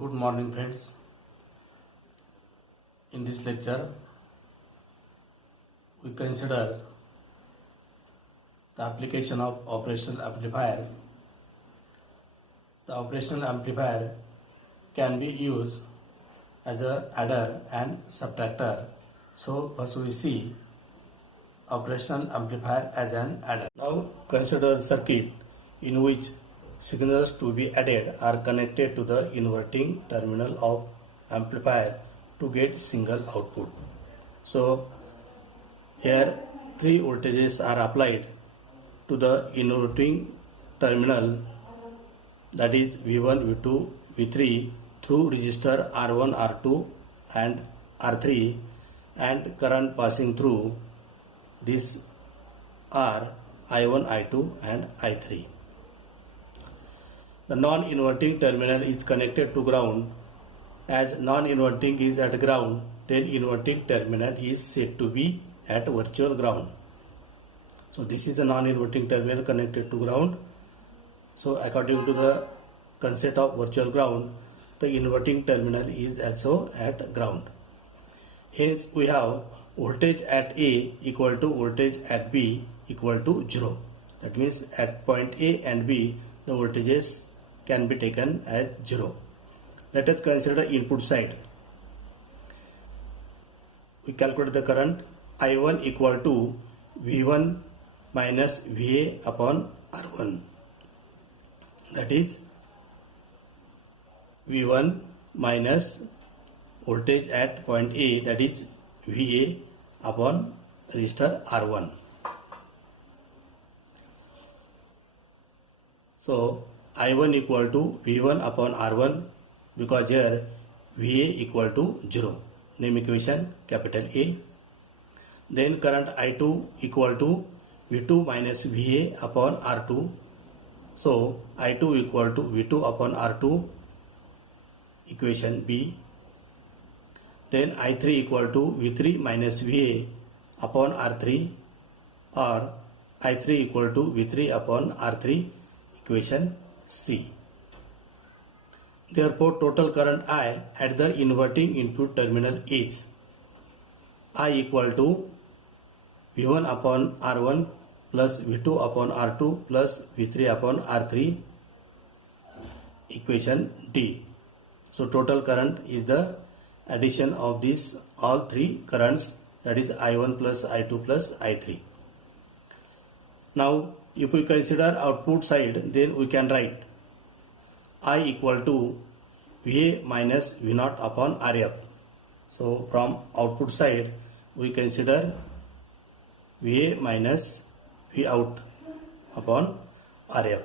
Good morning, friends. In this lecture, we consider the application of operational amplifier. The operational amplifier can be used as a adder and subtractor. So first we see operational amplifier as an adder. Now consider a circuit in which signals to be added are connected to the inverting terminal of amplifier to get single output. So here three voltages are applied to the inverting terminal, that is V1, V2, V3 through resistor R1, R2 and R3, and current passing through this are I1, I2 and I3. The non-inverting terminal is connected to ground. As non-inverting is at ground, then inverting terminal is said to be at virtual ground. So this is a non-inverting terminal connected to ground. So according to the concept of virtual ground, the inverting terminal is also at ground. Hence we have voltage at A equal to voltage at B equal to 0. That means at point A and B the voltages can be taken as 0. Let us consider input side. We calculate the current I1 equal to V1 minus VA upon R1. That is V1 minus voltage at point A, that is VA upon resistor R1. So I1 equal to V1 upon R1, because here VA equal to 0. Name equation capital A. Then current I2 equal to V2 minus VA upon R2. So I2 equal to V2 upon R2, equation B. Then I3 equal to V3 minus VA upon R3, or I3 equal to V3 upon R3, equation C. Therefore total current I at the inverting input terminal is I equal to V1 upon R1 plus V2 upon R2 plus V3 upon R3, equation D. So total current is the addition of these all three currents, that is I1 plus I2 plus I3. Now if we consider output side, then we can write I equal to VA minus V0 upon RF. So from output side we consider VA minus V out upon RF.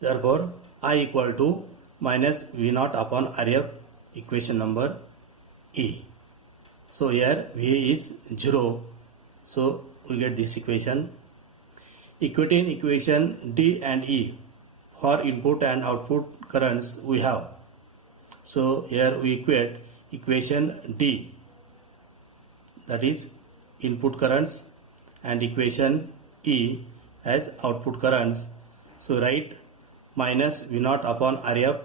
Therefore I equal to minus V0 upon RF, equation number E. So here VA is 0. So we get this equation. Equating equation D and E for input and output currents we have. So here we equate equation D, that is input currents, and equation E as output currents. So write minus V0 upon RF,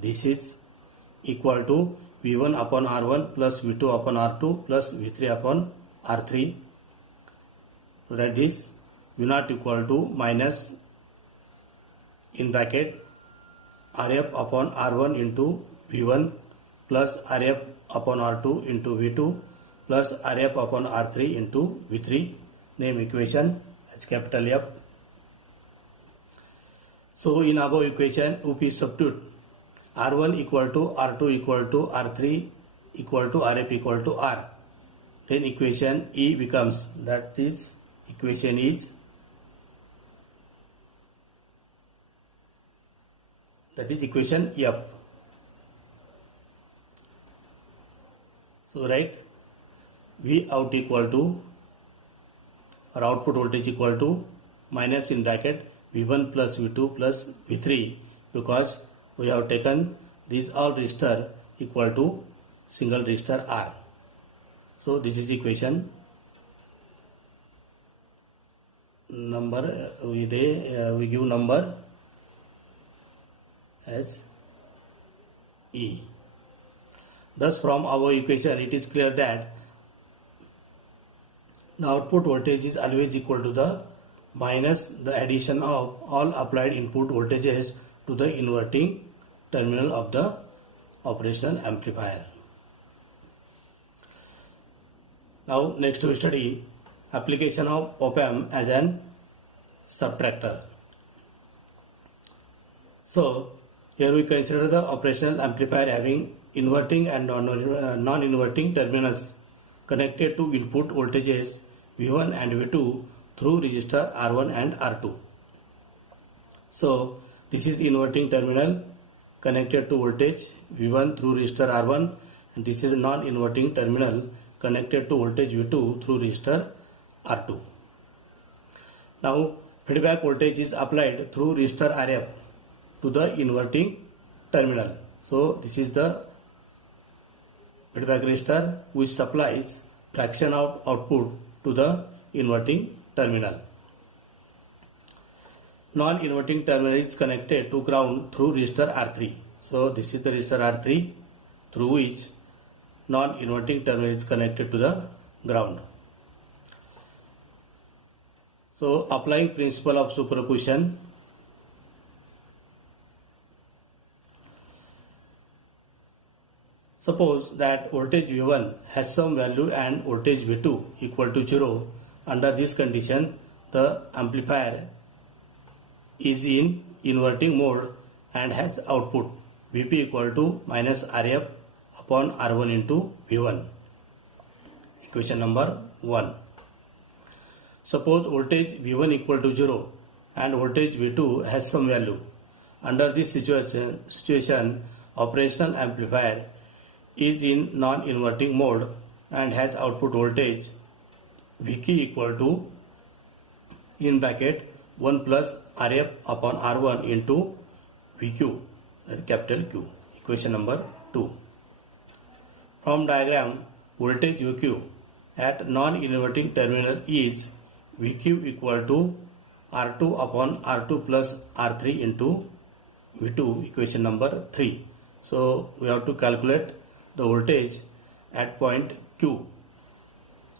this is equal to V1 upon R1 plus V2 upon R2 plus V3 upon R3. So write this V0 equal to minus in bracket RF upon R1 into V1 plus RF upon R2 into V2 plus RF upon R3 into V3. Name equation as capital F. So in above equation, if we substitute R1 equal to R2 equal to R3 equal to RF equal to R, then equation E becomes, that is equation is, that is equation F. So write V out equal to, or output voltage equal to, minus in bracket V1 plus V2 plus V3, because we have taken these all resistor equal to single resistor R. So this is equation number, we give number as E. Thus from our equation it is clear that the output voltage is always equal to the minus the addition of all applied input voltages to the inverting terminal of the operational amplifier. Now next we study application of op-amp as an subtractor. So here we consider the operational amplifier having inverting and non-inverting terminals connected to input voltages V1 and V2 through resistor R1 and R2. So this is inverting terminal connected to voltage V1 through resistor R1, and this is non-inverting terminal connected to voltage V2 through resistor R2. Now feedback voltage is applied through resistor RF to the inverting terminal. So this is the feedback resistor which supplies fraction of output to the inverting terminal. Non-inverting terminal is connected to ground through resistor R3. So this is the resistor R3 through which non-inverting terminal is connected to the ground. So applying principle of superposition, suppose that voltage V1 has some value and voltage V2 equal to 0. Under this condition, the amplifier is in inverting mode and has output Vp equal to minus Rf upon R1 into V1. Equation number 1. Suppose voltage V1 equal to 0 and voltage V2 has some value. Under this situation, operational amplifier is in non-inverting mode and has output voltage Vk equal to in bracket 1 plus Rf upon R1 into Vq, capital Q. Equation number 2. From diagram, voltage Vq at non-inverting terminal is Vq equal to R2 upon R2 plus R3 into V2, equation number 3. So we have to calculate the voltage at point Q.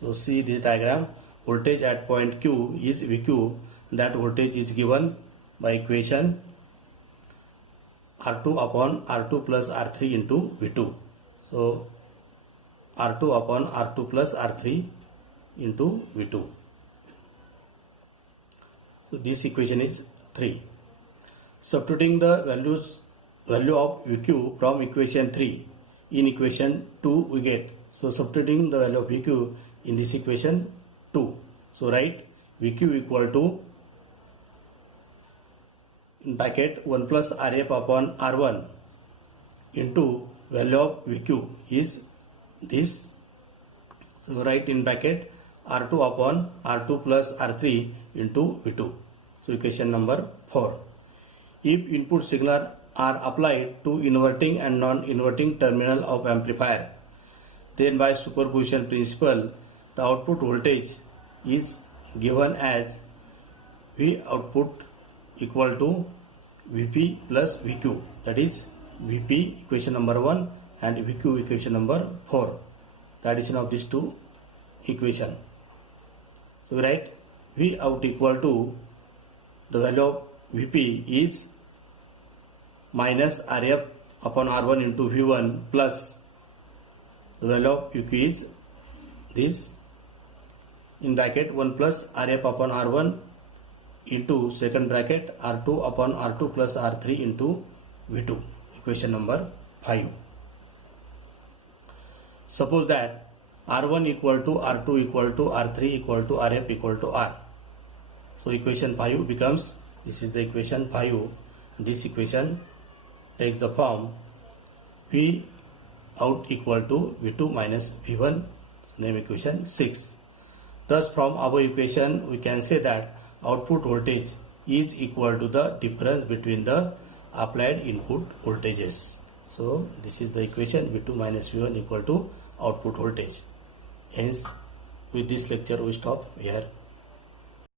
So see this diagram, voltage at point Q is Vq. That voltage is given by equation R2 upon R2 plus R3 into V2. So R2 upon R2 plus R3 into V2. So this equation is 3. Substituting the value of Vq from equation 3 in equation 2 we get. So substituting the value of Vq in this equation 2. So write Vq equal to in bracket 1 plus Rf upon R1 into value of Vq is this. So write in bracket R2 upon R2 plus R3 into V2. So equation number 4. If input signal are applied to inverting and non-inverting terminal of amplifier, then by superposition principle the output voltage is given as V output equal to Vp plus Vq, that is Vp equation number 1 and Vq equation number 4. The addition of these two equation. So we write V out equal to the value of Vp is minus Rf upon R1 into V1 plus the value of Vq is this in bracket 1 plus Rf upon R1 into second bracket R2 upon R2 plus R3 into V2. Equation number 5. Suppose that R1 equal to R2 equal to R3 equal to Rf equal to R. So equation 5 becomes, this is the equation 5. This equation takes the form V out equal to V2 minus V1, name equation 6. Thus from our equation we can say that output voltage is equal to the difference between the applied input voltages. So this is the equation V2 minus V1 equal to output voltage. Hence with this lecture we stop here.